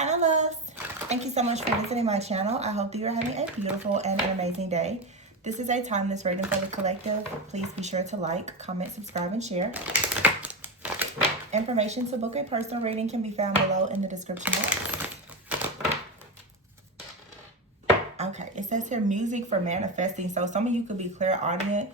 Hi, my loves. Thank you so much for visiting my channel. I hope that you're having a beautiful and an amazing day. This is a timeless reading for the collective. Please be sure to like, comment, subscribe, and share. Information to book a personal reading can be found below in the description box. Okay, it says here music for manifesting. So some of you could be clairaudient.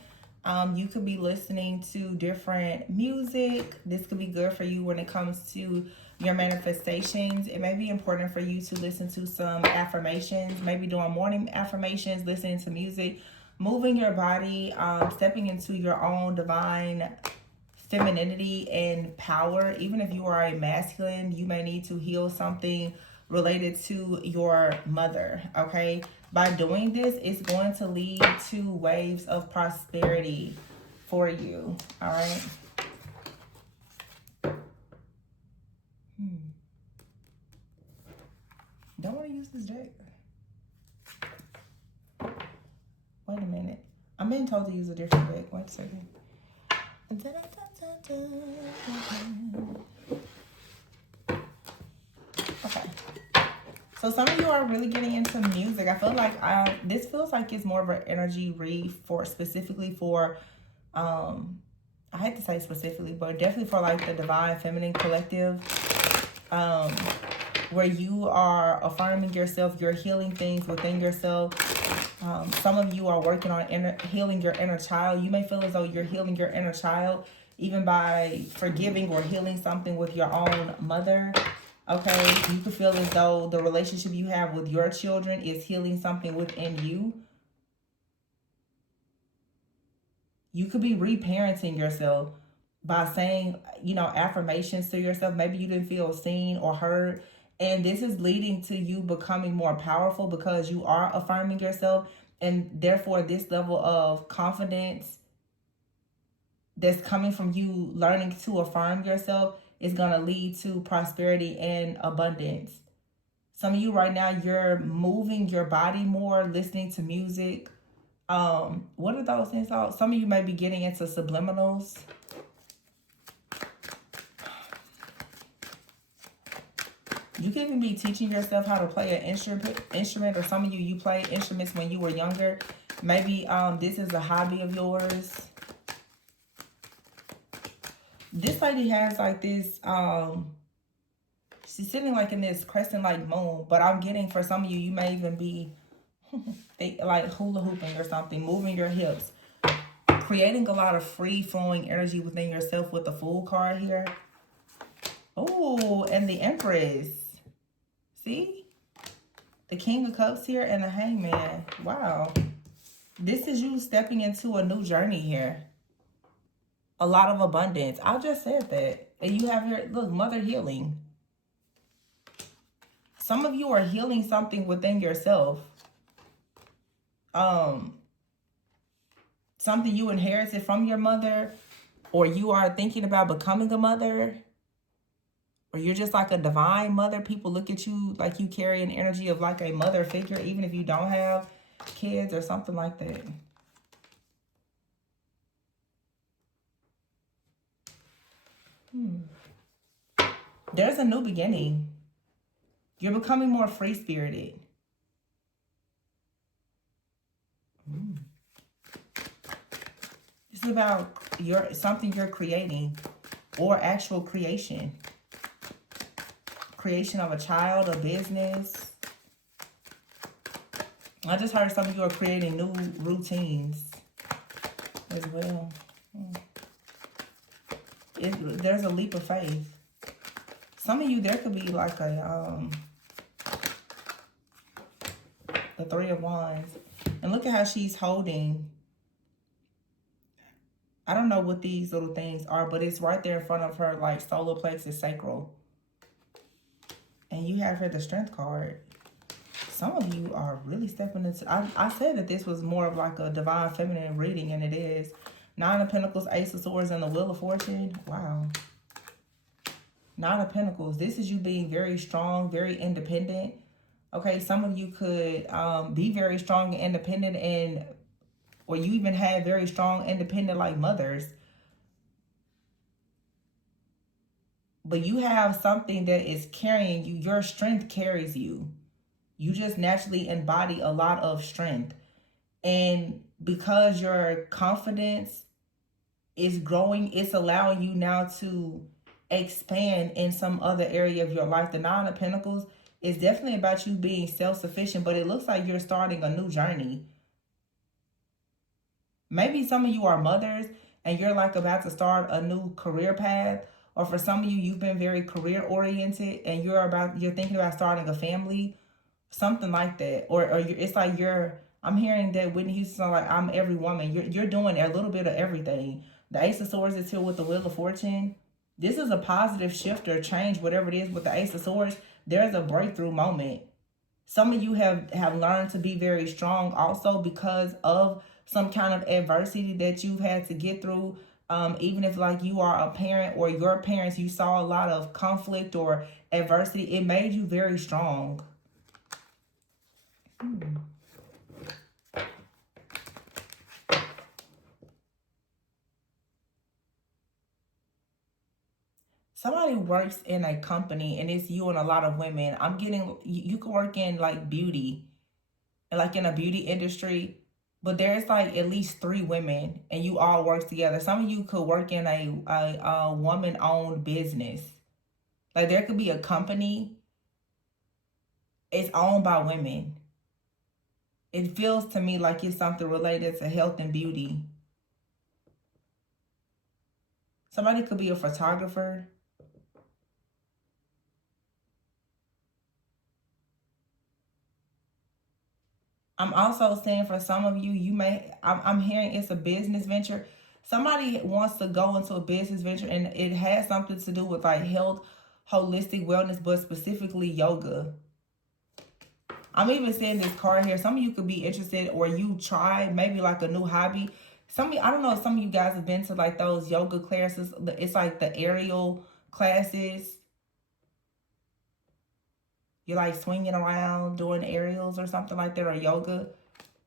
You could be listening to different music. This could be good for you when it comes to your manifestations. It may be important for you to listen to some affirmations, maybe doing morning affirmations, listening to music, moving your body, stepping into your own divine femininity and power. Even if you are a masculine, you may need to heal something related to your mother, okay? By doing this, it's going to lead to waves of prosperity for you, all right? Don't want to use this deck. Wait a minute. I'm being told to use a different deck. Wait a second. Okay. So some of you are really getting into music. I feel like this feels like it's more of an energy read for specifically for, I hate to say specifically, but definitely for like the divine feminine collective. Where you are affirming yourself, you're healing things within yourself. Some of you are working on healing your inner child. You may feel as though you're healing your inner child, even by forgiving or healing something with your own mother. Okay, you could feel as though the relationship you have with your children is healing something within you. You could be reparenting yourself by saying, you know, affirmations to yourself. Maybe you didn't feel seen or heard. And this is leading to you becoming more powerful because you are affirming yourself. And therefore, this level of confidence that's coming from you learning to affirm yourself is going to lead to prosperity and abundance. Some of you right now, you're moving your body more, listening to music. What are those things called? Some of you may be getting into subliminals. You can even be teaching yourself how to play an instrument, or some of you played instruments when you were younger. Maybe this is a hobby of yours. This lady has like this, she's sitting like in this crescent-like moon, but I'm getting for some of you, you may even be like hula hooping or something, moving your hips, creating a lot of free-flowing energy within yourself with the Fool card here. Oh, and the Empress. See? The King of Cups here and the Hangman. Wow. This is you stepping into a new journey here. A lot of abundance. I just said that. And you have here, look, mother healing. Some of you are healing something within yourself. Something you inherited from your mother, or you are thinking about becoming a mother, or you're just like a divine mother. People look at you like you carry an energy of like a mother figure, even if you don't have kids or something like that. There's a new beginning. You're becoming more free-spirited. This is about something you're creating, or actual creation. Creation of a child, a business. I just heard some of you are creating new routines as well. There's a leap of faith. Some of you, there could be like a the Three of Wands. And look at how she's holding. I don't know what these little things are, but it's right there in front of her, like solar plexus sacral. And you have here the Strength card. Some of you are really stepping into... I said that this was more of like a divine feminine reading, and it is. Nine of Pentacles, Ace of Swords, and the Wheel of Fortune. Wow. Nine of Pentacles. This is you being very strong, very independent. Okay, some of you could be very strong and independent, or you even have very strong, independent like mothers. but you have something that is carrying you. Your strength carries you. You just naturally embody a lot of strength. And because your confidence is growing, it's allowing you now to expand in some other area of your life. The Nine of Pentacles is definitely about you being self-sufficient, but it looks like you're starting a new journey. Maybe some of you are mothers and you're like about to start a new career path. Or for some of you, you've been very career oriented and you're thinking about starting a family, something like that. Or it's like I'm hearing that Whitney Houston, like, I'm every woman. You're doing a little bit of everything. The Ace of Swords is here with the Wheel of Fortune. This is a positive shift or change, whatever it is with the Ace of Swords. There's a breakthrough moment. Some of you have learned to be very strong also because of some kind of adversity that you've had to get through. Even if like you are a parent or your parents, you saw a lot of conflict or adversity. It made you very strong. Somebody works in a company and it's you and a lot of women. I'm getting, you can work in like beauty, like in a beauty industry, but there's like at least 3 women and you all work together. Some of you could work in a woman-owned business. Like there could be a company, it's owned by women. It feels to me like it's something related to health and beauty. Somebody could be a photographer. I'm also saying for some of you, I'm hearing it's a business venture. Somebody wants to go into a business venture and it has something to do with like health, holistic wellness, but specifically yoga. I'm even seeing this card here. Some of you could be interested or you try maybe like a new hobby. Some of you, I don't know if some of you guys have been to like those yoga classes. It's like the aerial classes. You're like swinging around doing aerials or something like that, or yoga.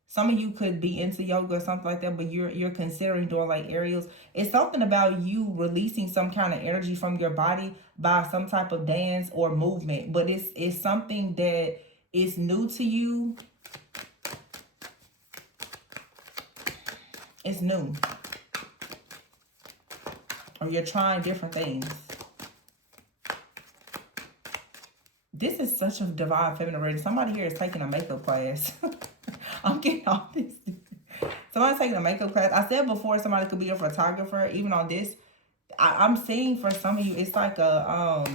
Some of you could be into yoga or something like that, but you're considering doing like aerials. It's something about you releasing some kind of energy from your body by some type of dance or movement. But it's something that is new to you. It's new. Or you're trying different things. This is such a divine feminine reading. Somebody here is taking a makeup class. I'm getting all this. Somebody's taking a makeup class. I said before somebody could be a photographer. Even on this, I'm seeing for some of you, it's like a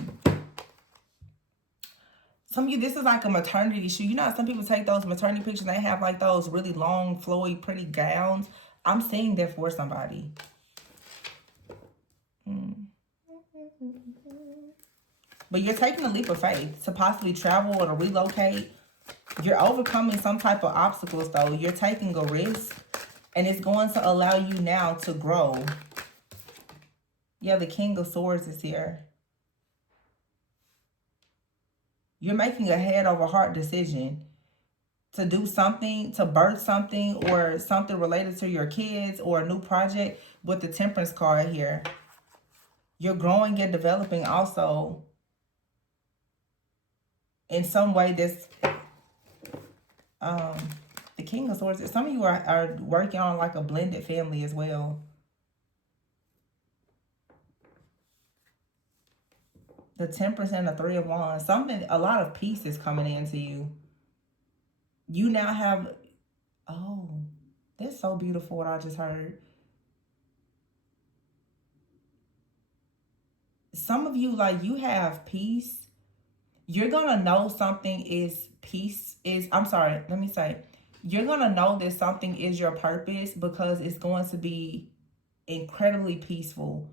some of you, this is like a maternity shoot. You know how some people take those maternity pictures and they have like those really long, flowy, pretty gowns. I'm seeing that for somebody. But you're taking a leap of faith to possibly travel or to relocate. You're overcoming some type of obstacles though. You're taking a risk and it's going to allow you now to grow. Yeah, the King of Swords is here. You're making a head over heart decision to do something, to birth something or something related to your kids or a new project with the Temperance card here. You're growing and developing also in some way. This the King of Swords, some of you are working on like a blended family as well. The Temperance and the Three of Wands. A lot of peace is coming into you. You now have, oh, that's so beautiful what I just heard. Some of you, like, you have peace. You're going to know something is peace is, I'm sorry, let me say, you're going to know that something is your purpose because it's going to be incredibly peaceful.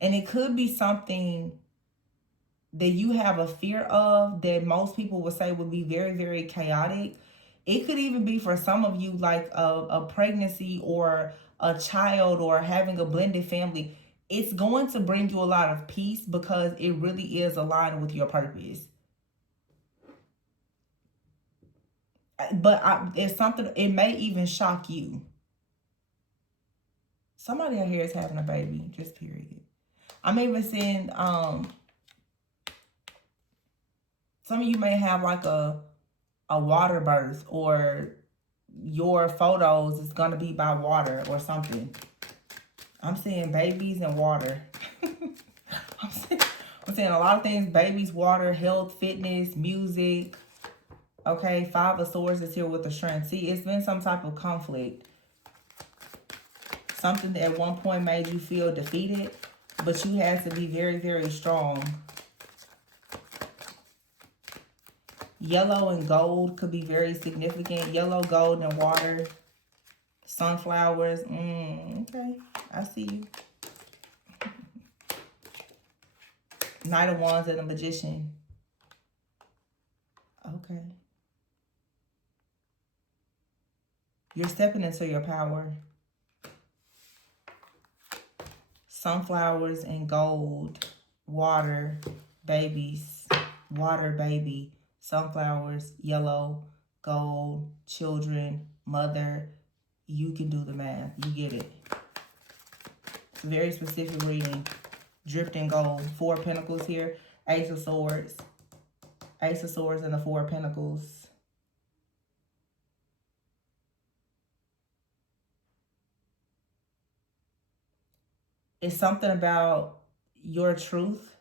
And it could be something that you have a fear of that most people would say would be very, very chaotic. It could even be for some of you like a pregnancy or a child or having a blended family. It's going to bring you a lot of peace because it really is aligned with your purpose. But it's something, it may even shock you. Somebody out here is having a baby, just period. I'm even seeing Some of you may have like a water birth, or your photos is going to be by water or something. I'm seeing babies and water. I'm saying a lot of things: babies, water, health, fitness, music. Okay, Five of Swords is here with the strength. See, it's been some type of conflict. Something that at one point made you feel defeated, but you had to be very, very strong. Yellow and gold could be very significant. Yellow, gold, and water. Sunflowers. Okay, I see you. Knight of Wands and the Magician. Okay. You're stepping into your power. Sunflowers and gold. Water, babies. Water, baby. Sunflowers, yellow, gold, children, mother. You can do the math. You get it. It's a very specific reading. Dripped in gold. Four of Pentacles here. Ace of Swords. Ace of Swords and the Four of Pentacles. It's something about your truth.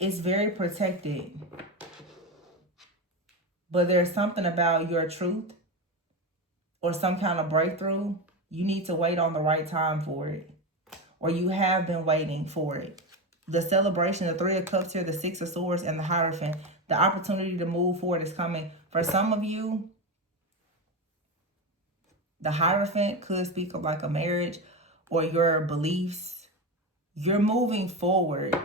It's very protected. But there's something about your truth or some kind of breakthrough. You need to wait on the right time for it. Or you have been waiting for it. The celebration, the Three of Cups here, the Six of Swords, and the Hierophant. The opportunity to move forward is coming. For some of you, the Hierophant could speak of like a marriage or your beliefs. You're moving forward,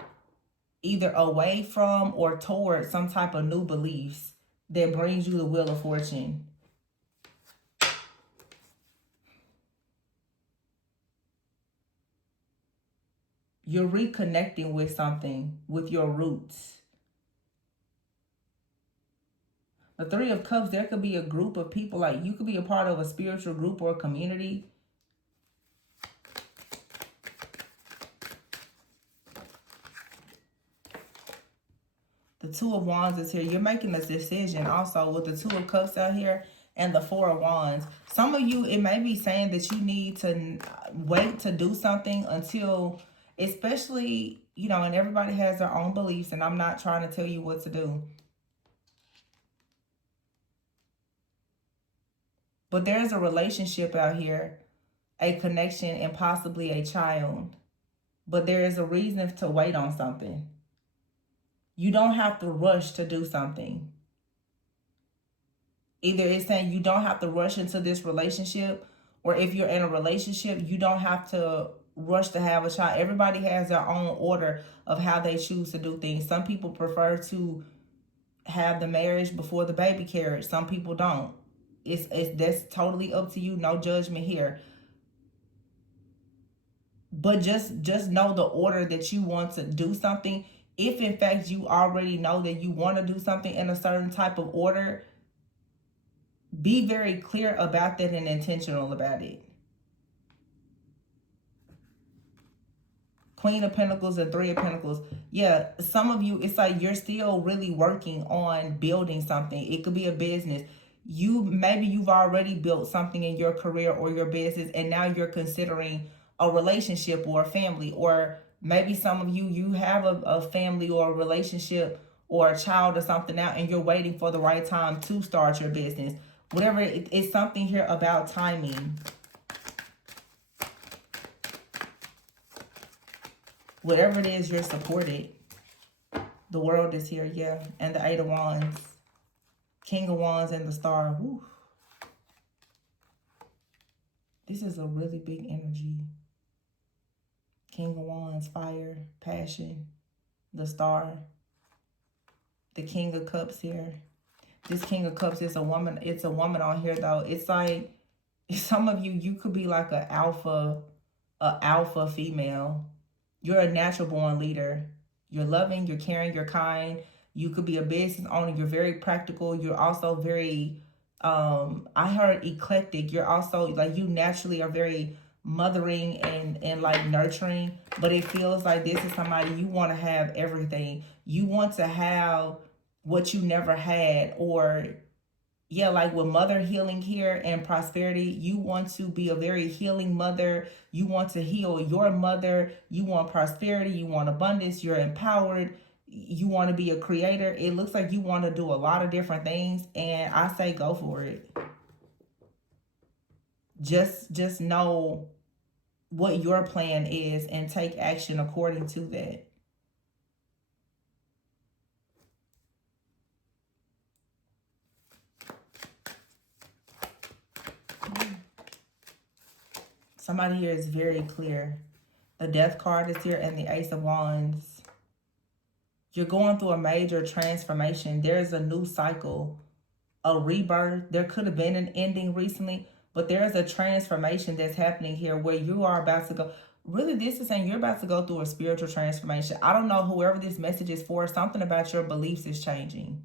either away from or toward some type of new beliefs that brings you the Wheel of Fortune. You're reconnecting with something, with your roots. The Three of Cups, there could be a group of people, like you could be a part of a spiritual group or community. The Two of Wands is here. You're making a decision also with the Two of Cups out here and the Four of Wands. Some of you, it may be saying that you need to wait to do something until, especially, you know, and everybody has their own beliefs, and I'm not trying to tell you what to do. But there's a relationship out here, a connection, and possibly a child. But there is a reason to wait on something. You don't have to rush to do something. Either it's saying you don't have to rush into this relationship, or if you're in a relationship, you don't have to rush to have a child. Everybody has their own order of how they choose to do things. Some people prefer to have the marriage before the baby carriage. Some people don't. That's totally up to you. No judgment here. But just know the order that you want to do something. If in fact you already know that you want to do something in a certain type of order, be very clear about that and intentional about it. Queen of Pentacles and Three of Pentacles. Yeah, some of you, it's like you're still really working on building something. It could be a business. Maybe you've already built something in your career or your business, and now you're considering a relationship or a family. Or maybe some of you have a family or a relationship or a child or something now, and you're waiting for the right time to start your business. Whatever, it's something here about timing. Whatever it is, you're supported. The World is here, yeah. And the Eight of Wands. King of Wands and the Star. Woo. This is a really big energy. King of Wands, fire, passion. The Star. The King of Cups here. This King of Cups is a woman. It's a woman on here, though. It's like, some of you could be like an alpha female. You're a natural born leader. You're loving, you're caring, you're kind. You could be a business owner. You're very practical. You're also very, I heard eclectic. You're also, like, you naturally are very mothering and like nurturing, but it feels like this is somebody you want to have everything. You want to have what you never had, or yeah, like with mother healing here and prosperity, you want to be a very healing mother. You want to heal your mother. You want prosperity. You want abundance. You're empowered. You want to be a creator. It looks like you want to do a lot of different things, and I say go for it. Just know what your plan is and take action according to that. Somebody here is very clear. The Death card is here and the Ace of Wands. You're going through a major transformation. There's a new cycle, a rebirth. There could have been an ending recently, but there's a transformation that's happening here where you are about to go. Really, this is saying you're about to go through a spiritual transformation. I don't know whoever this message is for. Something about your beliefs is changing.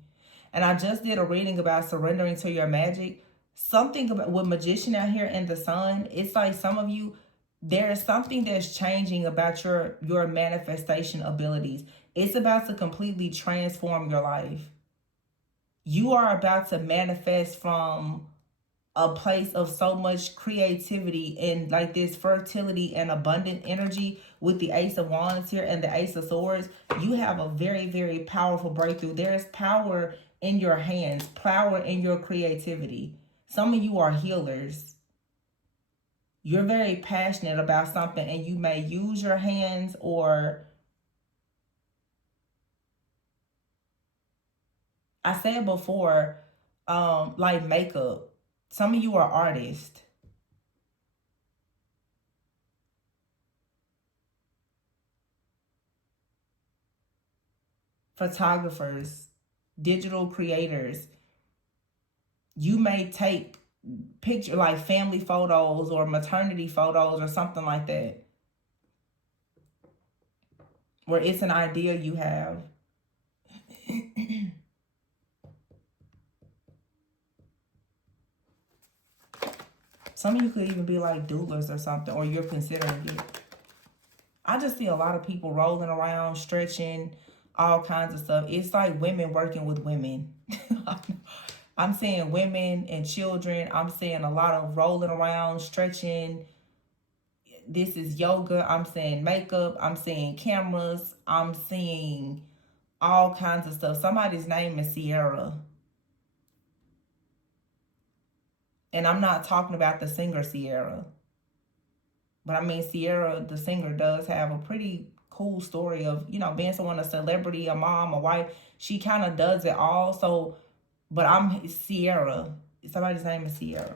And I just did a reading about surrendering to your magic. Something about with Magician out here and the Sun. It's like some of you, there is something that's changing about your manifestation abilities. It's about to completely transform your life. You are about to manifest from a place of so much creativity and like this fertility and abundant energy with the Ace of Wands here and the Ace of Swords. You have a very, very powerful breakthrough. There's power in your hands, power in your creativity. Some of you are healers. You're very passionate about something and you may use your hands, or I said before, like makeup. Some of you are artists. Photographers, digital creators. You may take picture like family photos or maternity photos or something like that, where it's an idea you have. Some of you could even be like doulas or something, or you're considering it. I just see a lot of people rolling around, stretching, all kinds of stuff. It's like women working with women. I'm seeing women and children. I'm seeing a lot of rolling around, stretching. This is yoga. I'm seeing makeup. I'm seeing cameras. I'm seeing all kinds of stuff. Somebody's name is Sierra. And I'm not talking about the singer Sierra. But I mean, Sierra, the singer, does have a pretty cool story of, you know, being someone, a celebrity, a mom, a wife. She kind of does it all. So, but I'm Sierra. Somebody's name is Sierra.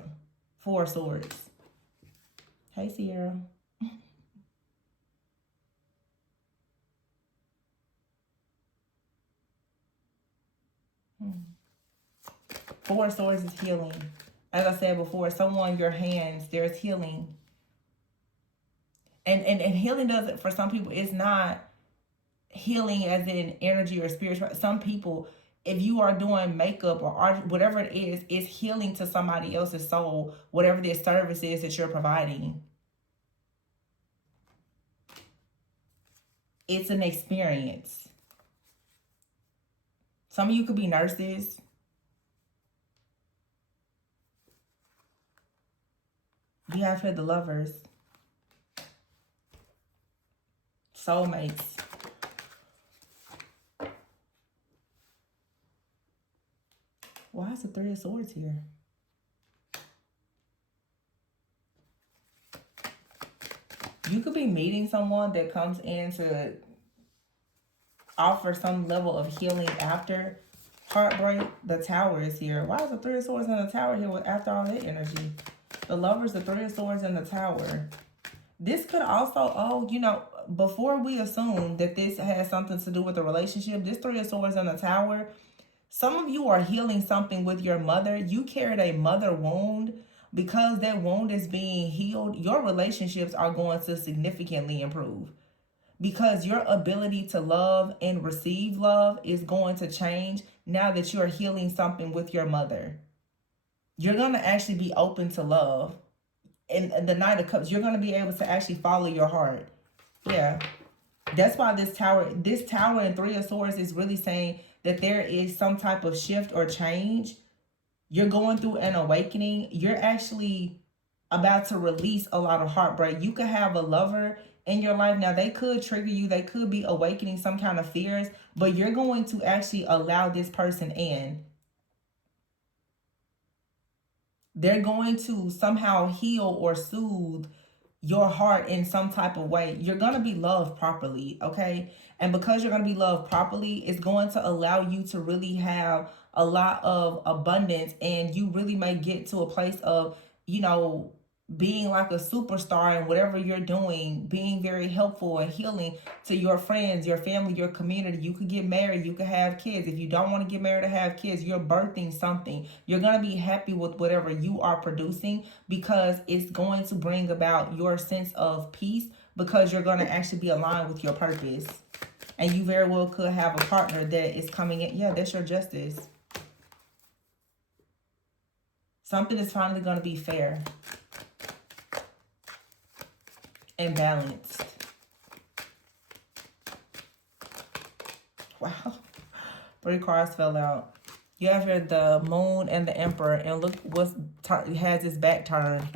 4 Swords. Hey, Sierra. 4 Swords is healing. As I said before, someone, your hands, there's healing. And healing doesn't, for some people, it's not healing as in energy or spiritual. Some people, if you are doing makeup or art, whatever it is, it's healing to somebody else's soul, whatever this service is that you're providing. It's an experience. Some of you could be nurses. You have here the Lovers. Soulmates. Why is the 3 of Swords here? You could be meeting someone that comes in to offer some level of healing after heartbreak. The Tower is here. Why is the 3 of Swords in the Tower here after all that energy? The Lovers, the 3 of Swords, and the Tower. This could also, oh, you know, before we assume that this has something to do with the relationship, this 3 of Swords and the Tower, some of you are healing something with your mother. You carried a mother wound. Because that wound is being healed, your relationships are going to significantly improve. Because your ability to love and receive love is going to change now that you're healing something with your mother. You're going to actually be open to love. in the Knight of Cups, you're going to be able to actually follow your heart. Yeah. That's why this tower and Three of Swords is really saying that there is some type of shift or change. You're going through an awakening. You're actually about to release a lot of heartbreak. You could have a lover in your life. Now, they could trigger you. They could be awakening some kind of fears, but you're going to actually allow this person in. They're going to somehow heal or soothe your heart in some type of way. You're going to be loved properly, okay? And because you're going to be loved properly, it's going to allow you to really have a lot of abundance, and you really may get to a place of, you know, being like a superstar in whatever you're doing, being very helpful and healing to your friends, your family, your community. You could get married, you could have kids. If you don't want to get married or have kids, you're birthing something. You're going to be happy with whatever you are producing, because it's going to bring about your sense of peace, because you're going to actually be aligned with your purpose. And you very well could have a partner that is coming in. Yeah, that's your justice. Something is finally going to be fair and balanced. Wow. 3 cards fell out. You have here the Moon and the Emperor, and look what's has his back turned.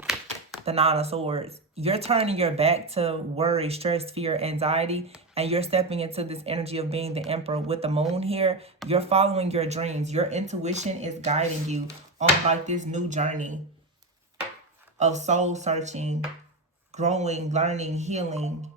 The 9 of Swords. You're turning your back to worry, stress, fear, anxiety, and you're stepping into this energy of being the Emperor. With the Moon here, you're following your dreams. Your intuition is guiding you on like this new journey of soul searching, growing, learning, healing.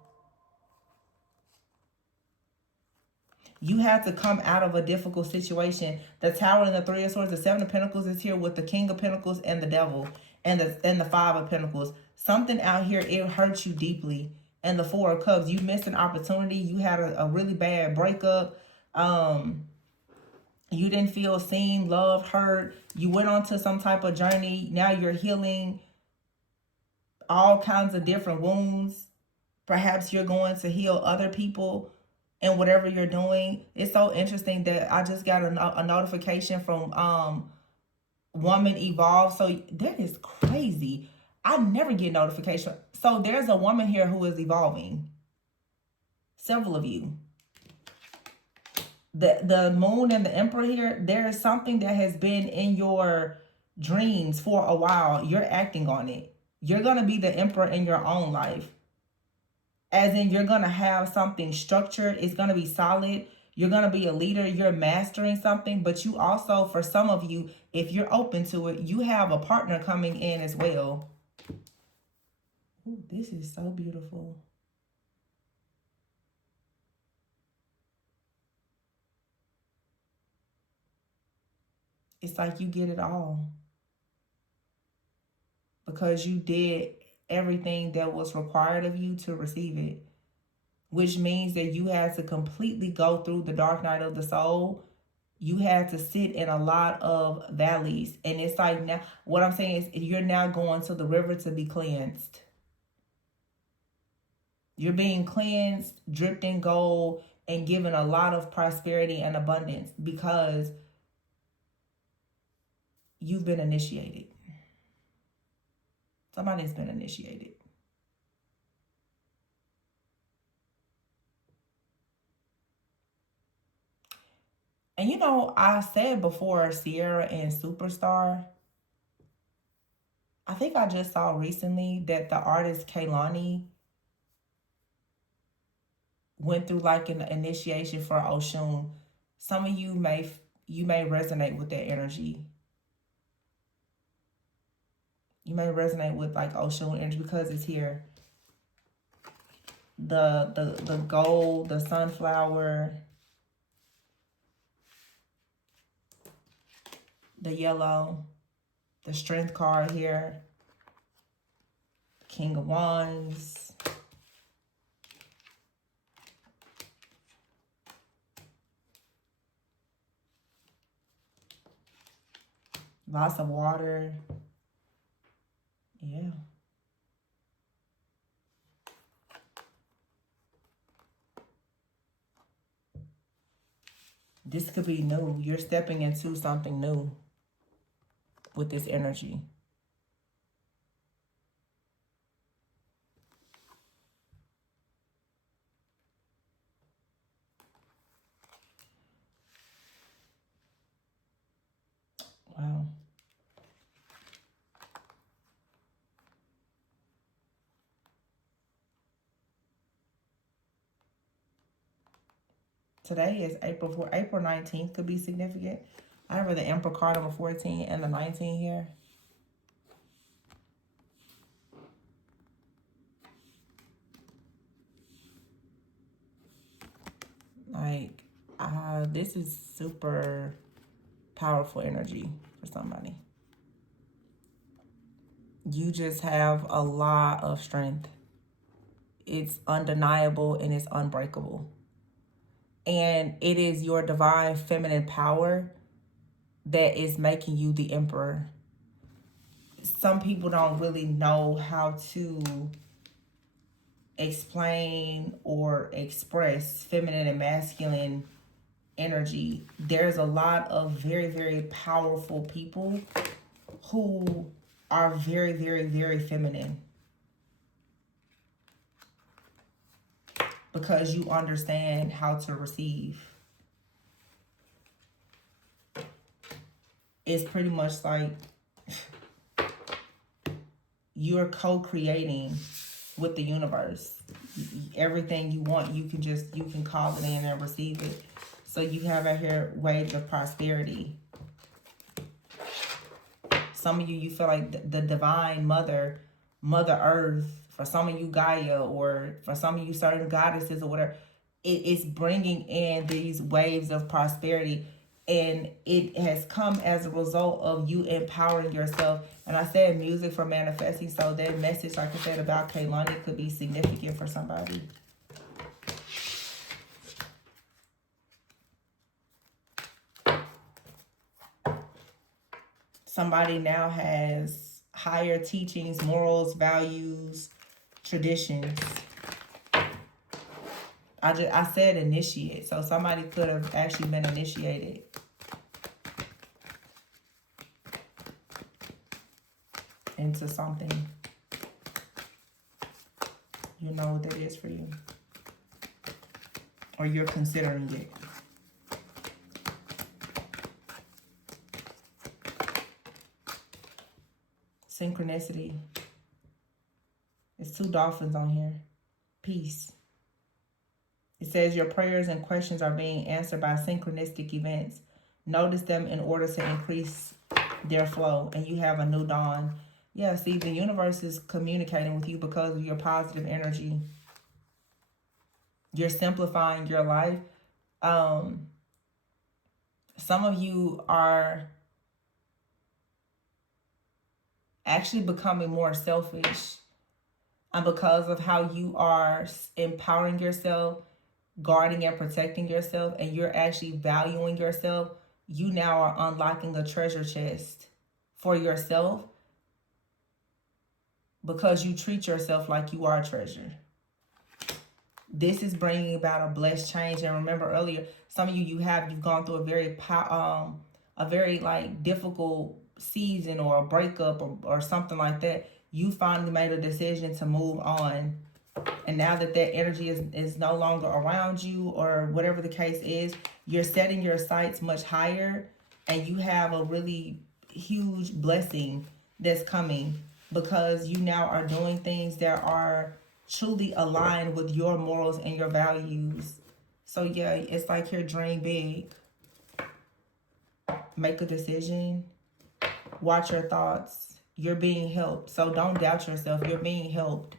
You had to come out of a difficult situation. The Tower and the 3 of Swords, the 7 of Pentacles is here with the King of Pentacles and the Devil, and the 5 of Pentacles. Something out here, it hurts you deeply. And the 4 of Cups, you missed an opportunity. You had a really bad breakup. You didn't feel seen, loved, heard. You went on to some type of journey. Now you're healing all kinds of different wounds. Perhaps you're going to heal other people and whatever you're doing. It's so interesting that I just got a notification from Woman Evolve. So that is crazy. I never get notification. So there's a woman here who is evolving. Several of you. The Moon and the Emperor here, there is something that has been in your dreams for a while. You're acting on it. You're going to be the Emperor in your own life. As in, you're going to have something structured. It's going to be solid. You're going to be a leader. You're mastering something. But you also, for some of you, if you're open to it, you have a partner coming in as well. Ooh, this is so beautiful. It's like you get it all. Because you did everything that was required of you to receive it. Which means that you had to completely go through the dark night of the soul. You had to sit in a lot of valleys. And it's like now, what I'm saying is you're now going to the river to be cleansed. You're being cleansed, dripped in gold, and given a lot of prosperity and abundance because you've been initiated. Somebody's been initiated. And you know, I said before Sierra and Superstar. I think I just saw recently that the artist Kehlani went through like an initiation for Oshun. Some of you may resonate with that energy. You may resonate with like Oshun energy because it's here. The gold, the sunflower, the yellow, the strength card here, King of Wands, lots of water. Yeah. This could be new. You're stepping into something new with this energy. Today is April 4th. April 19th could be significant. I have the Emperor card number 14 and the 19 here. Like, this is super powerful energy for somebody. You just have a lot of strength. It's undeniable and it's unbreakable. And it is your divine feminine power that is making you the emperor. Some people don't really know how to explain or express feminine and masculine energy. There's a lot of very, very powerful people who are very, very, very feminine. Because you understand how to receive. It's pretty much like you're co-creating with the universe. Everything you want, you can call it in and receive it. So you have out here waves of prosperity. Some of you feel like the divine mother earth. For some of you, Gaia, or for some of you, certain goddesses or whatever, it's bringing in these waves of prosperity. And it has come as a result of you empowering yourself. And I said music for manifesting. So that message, like I said, about Kaylani could be significant for somebody. Somebody now has higher teachings, morals, values, traditions. I said initiate. So somebody could have actually been initiated. Into something. You know what that is for you. Or you're considering it. Synchronicity. It's 2 dolphins on here. Peace. It says your prayers and questions are being answered by synchronistic events. Notice them in order to increase their flow. And you have a new dawn. Yeah, see, the universe is communicating with you because of your positive energy. You're simplifying your life. Some of you are actually becoming more selfish. And because of how you are empowering yourself, guarding and protecting yourself, and you're actually valuing yourself, you now are unlocking a treasure chest for yourself because you treat yourself like you are a treasure. This is bringing about a blessed change. And remember earlier, some of you've gone through a very like difficult season or a breakup or something like that. You finally made a decision to move on. And now that energy is no longer around you or whatever the case is, you're setting your sights much higher and you have a really huge blessing that's coming because you now are doing things that are truly aligned with your morals and your values. So yeah, it's like your dream big. Make a decision. Watch your thoughts. You're being helped. So don't doubt yourself. You're being helped.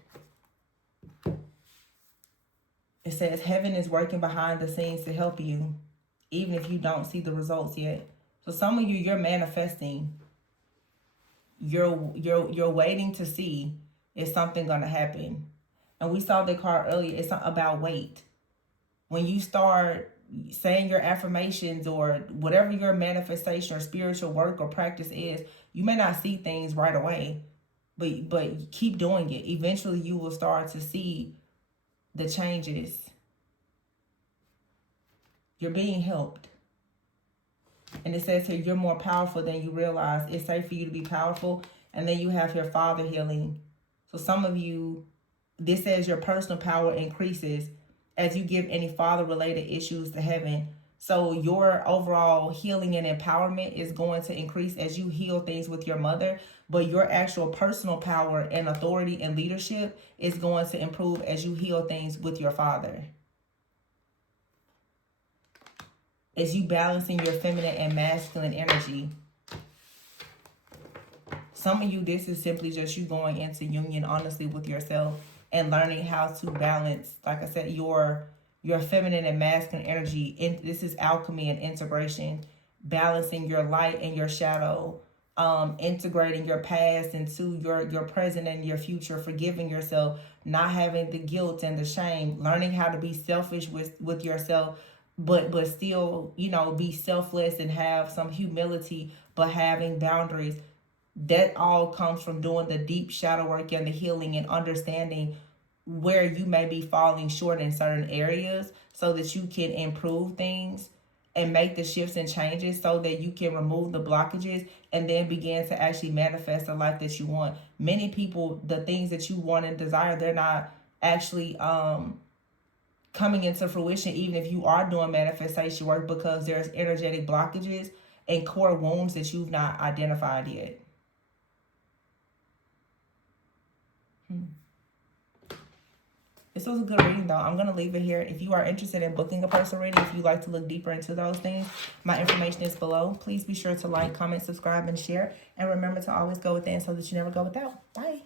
It says heaven is working behind the scenes to help you, even if you don't see the results yet. So some of you, you're manifesting. You're waiting to see if something gonna happen. And we saw the card earlier. It's not about wait. When you start saying your affirmations or whatever your manifestation or spiritual work or practice is, you may not see things right away, but keep doing it. Eventually, you will start to see the changes. You're being helped. And it says here, you're more powerful than you realize. It's safe for you to be powerful. And then you have your father healing. So some of you, this says your personal power increases as you give any father-related issues to heaven. So your overall healing and empowerment is going to increase as you heal things with your mother. But your actual personal power and authority and leadership is going to improve as you heal things with your father. is you balancing your feminine and masculine energy. Some of you, this is simply just you going into union honestly with yourself and learning how to balance, like I said, your feminine and masculine energy. And this is alchemy and integration, balancing your light and your shadow, integrating your past into your present and your future, forgiving yourself, not having the guilt and the shame, learning how to be selfish with yourself, but still, you know, be selfless and have some humility, but having boundaries. That all comes from doing the deep shadow work and the healing and understanding where you may be falling short in certain areas so that you can improve things and make the shifts and changes so that you can remove the blockages and then begin to actually manifest the life that you want. Many people, the things that you want and desire, they're not actually coming into fruition, even if you are doing manifestation work, because there's energetic blockages and core wounds that you've not identified yet. This was a good reading, though. I'm going to leave it here. If you are interested in booking a personal reading, if you'd like to look deeper into those things, my information is below. Please be sure to like, comment, subscribe, and share. And remember to always go within so that you never go without. Bye.